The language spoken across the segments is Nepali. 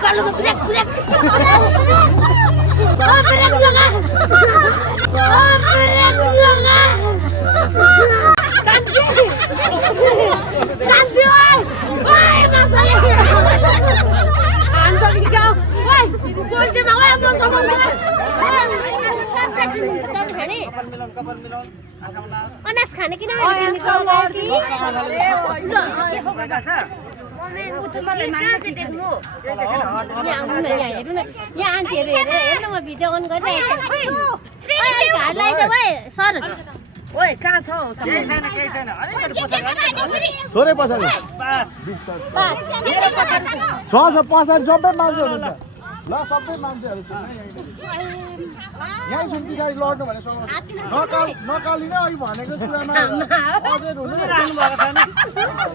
kalau break. Break langa. Break langa. Kanji. Oi, masalah. Anjing kau. Oi, बोलते ना oi, mau sama mana? कपाल मिलाउन अनास खाने किन यहाँ आन्टीहरू हेर्नु म भिडियो अन गरिरहेको ओए कहाँ छ थोरै पछाडि छ पछाडि सबै मान्छेहरू छ ल सबै मान्छेहरू छ यहीँ सुन पछाडि लड्नु भने नकालिने अघि भनेको कुरामा अझै हुनु भएको छैन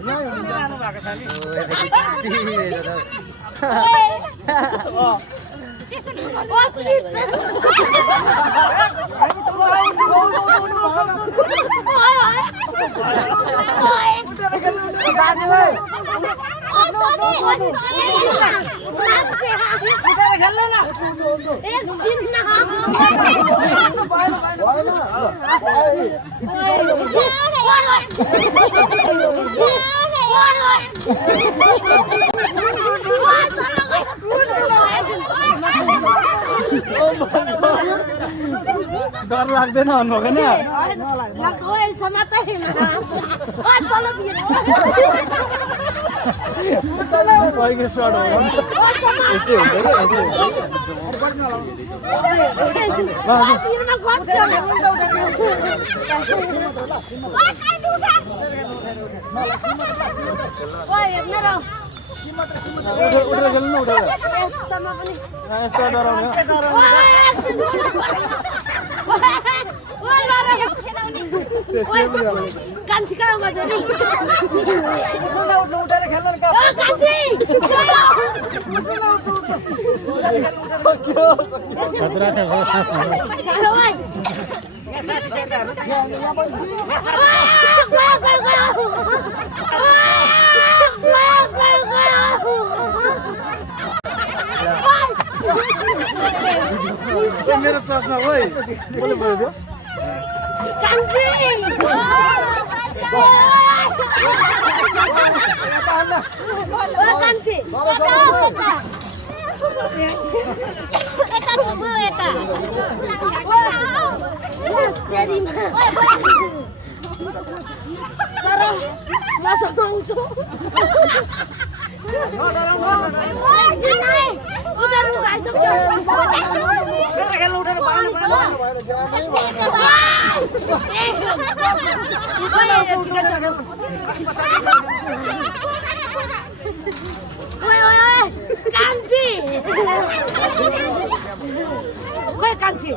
यहीँ हुनु भएको छ डर लाग्दैन भन्नुभएको मेरो चस्मा भाइ बोले बोल्यो कान्छी तर मसँग आउँछु उधर कान्छी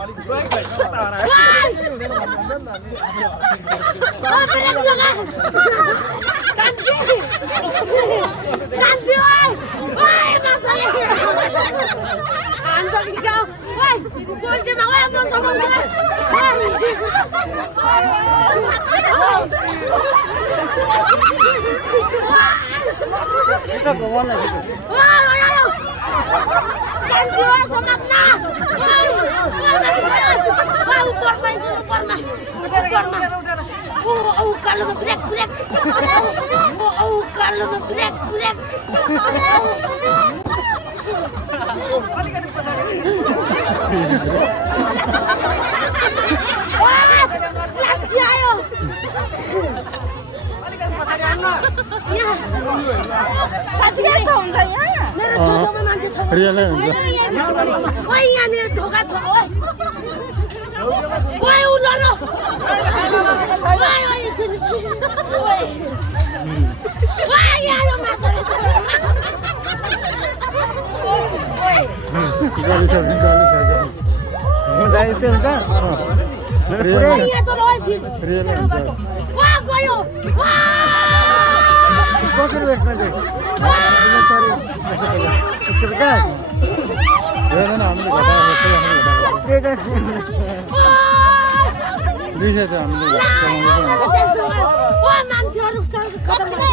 kalau break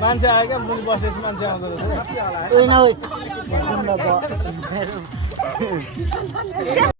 मान्छे आयो क्या मुनि बसेपछि मान्छे आउँदो रहेछ होइन